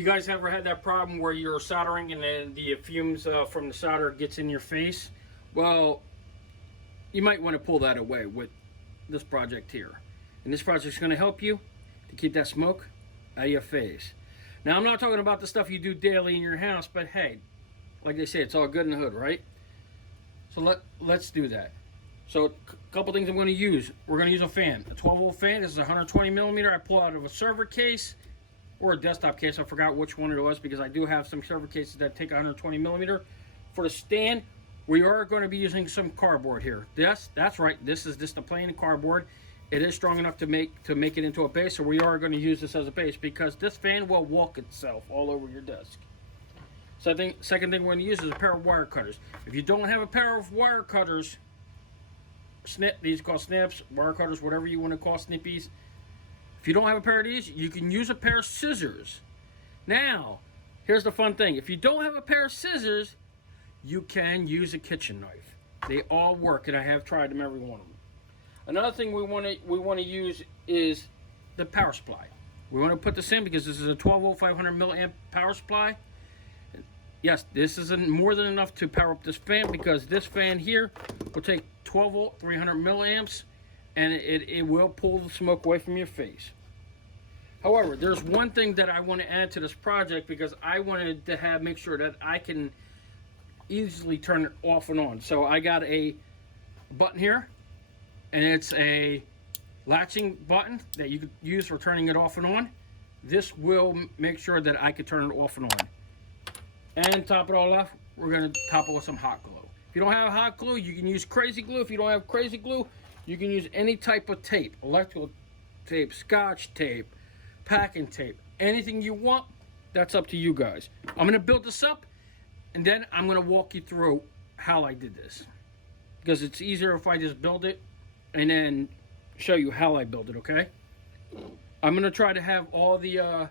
you guys ever had that problem where you're soldering and then the fumes from the solder gets in your face? Well, you might want to pull that away with this project here. And this project is going to help you to keep that smoke out of your face. Now, I'm not talking about the stuff you do daily in your house, but hey, like they say, it's all good in the hood, right? So let's do that. So a couple things I'm going to use. We're going to use a fan, a 12-volt fan. This is 120 millimeter. I pull out of a server case or a desktop case. I forgot which one it was because I do have some server cases that take 120 millimeter. For the stand, we are going to be using some cardboard here. Yes, that's right. This is just a plain cardboard. It is strong enough to make it into a base, so we are going to use this as a base because this fan will walk itself all over your desk. So second thing we're going to use is a pair of wire cutters. If you don't have a pair of wire cutters, these call snips, wire cutters, whatever you want to call snippies. If you don't have a pair of these, you can use a pair of scissors. Now, here's the fun thing. If you don't have a pair of scissors, you can use a kitchen knife. They all work, and I have tried them, every one of them. Another thing we want to use is the power supply. We want to put this in because this is a 12-volt 500 milliamp power supply. Yes, this isn't more than enough to power up this fan because this fan here will take 12-volt 300 milliamps and it will pull the smoke away from your face. However, there's one thing that I want to add to this project because I wanted to make sure that I can easily turn it off and on. So I got a button here, and it's a latching button that you could use for turning it off and on. This will make sure that I can turn it off and on. And top it all off, we're going to top it with some hot glue. If you don't have hot glue, you can use crazy glue. If you don't have crazy glue, you can use any type of tape, electrical tape, scotch tape, packing tape, anything you want. That's up to you guys. I'm going to build this up, and then I'm going to walk you through how I did this, because it's easier if I just build it and then show you how I build it, okay? I'm going to try to have all the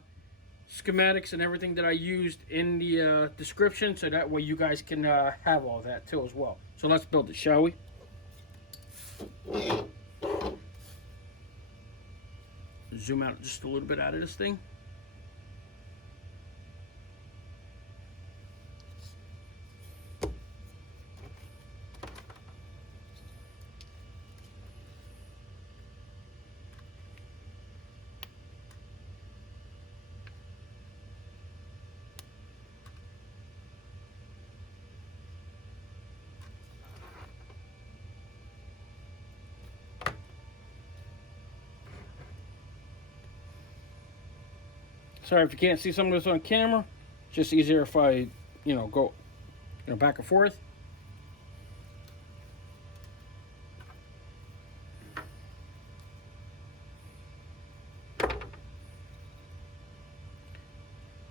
schematics and everything that I used in the description, so that way you guys can have all that too as well. So let's build it, shall we? Zoom out just a little bit out of this thing. Sorry if you can't see some of this on camera. It's just easier if I, go, back and forth.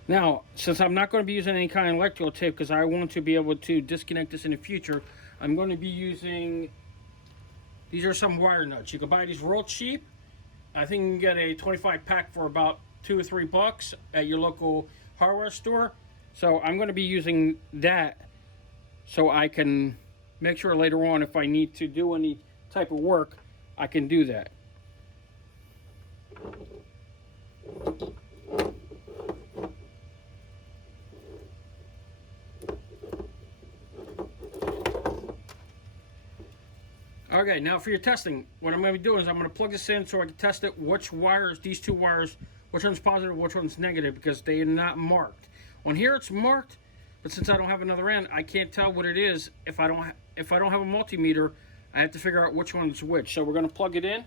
Now, since I'm not going to be using any kind of electrical tape because I want to be able to disconnect this in the future, I'm going to be using, these are some wire nuts. You can buy these real cheap. I think you can get a 25 pack for about $2 or $3 at your local hardware store. So I'm going to be using that so I can make sure later on if I need to do any type of work, I can do that. Okay, now for your testing, what I'm going to be doing is I'm going to plug this in so I can test it, which wires, these two wires, which one's positive, which one's negative, because they are not marked. On here it's marked, but since I don't have another end, I can't tell what it is. If I don't have a multimeter, I have to figure out which one's which. So we're going to plug it in.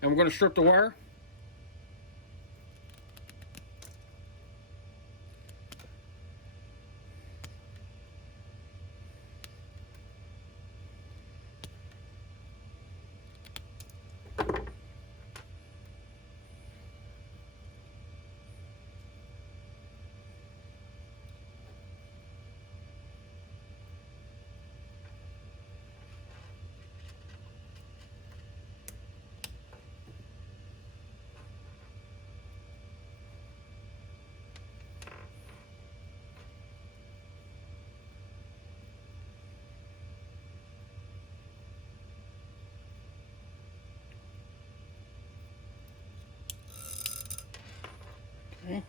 And we're going to strip the wire. Okay.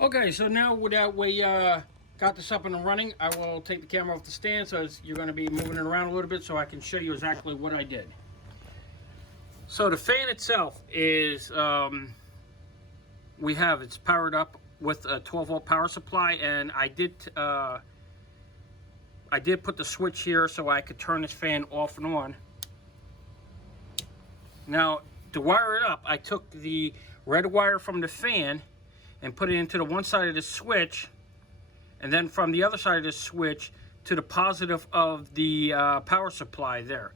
Okay, so now that we got this up and running, I will take the camera off the stand, so you're going to be moving it around a little bit so I can show you exactly what I did. So the fan itself is, it's powered up with a 12-volt power supply, and I did put the switch here so I could turn this fan off and on. Now, to wire it up, I took the red wire from the fan and put it into the one side of the switch, and then from the other side of the switch to the positive of the power supply there.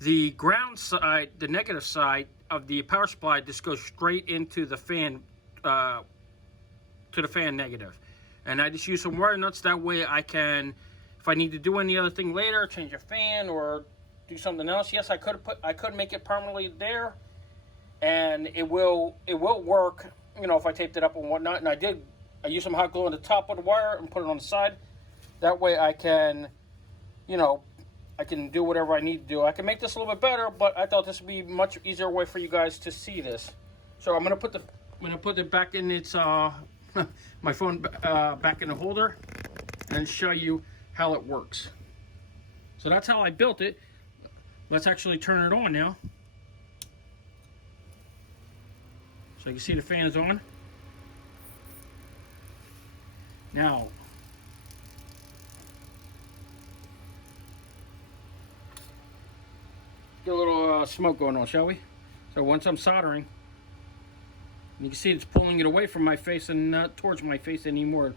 The ground side, the negative side of the power supply, just goes straight into the fan, to the fan negative. And I just use some wire nuts, that way I can, if I need to do any other thing later, change a fan or do something else, yes, I could make it permanently there, and it will work, you know, if I taped it up and whatnot. And I used some hot glue on the top of the wire and put it on the side. That way I can, you know, I can do whatever I need to do. I can make this a little bit better, but I thought this would be a much easier way for you guys to see this. So I'm gonna put it back in its my phone back in the holder and show you how it works. So that's how I built it. Let's actually turn it on now. So you can see the fan is on. Now, get a little smoke going on, shall we? So once I'm soldering, you can see it's pulling it away from my face and not towards my face anymore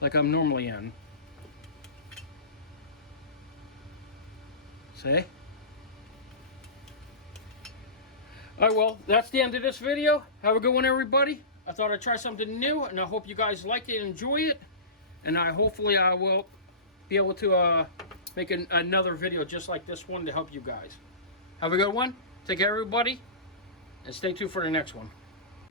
like I'm normally in. See? Alright, well, that's the end of this video. Have a good one, everybody. I thought I'd try something new, and I hope you guys like it and enjoy it. And hopefully I will be able to make another video just like this one to help you guys. Have a good one. Take care, everybody, and stay tuned for the next one.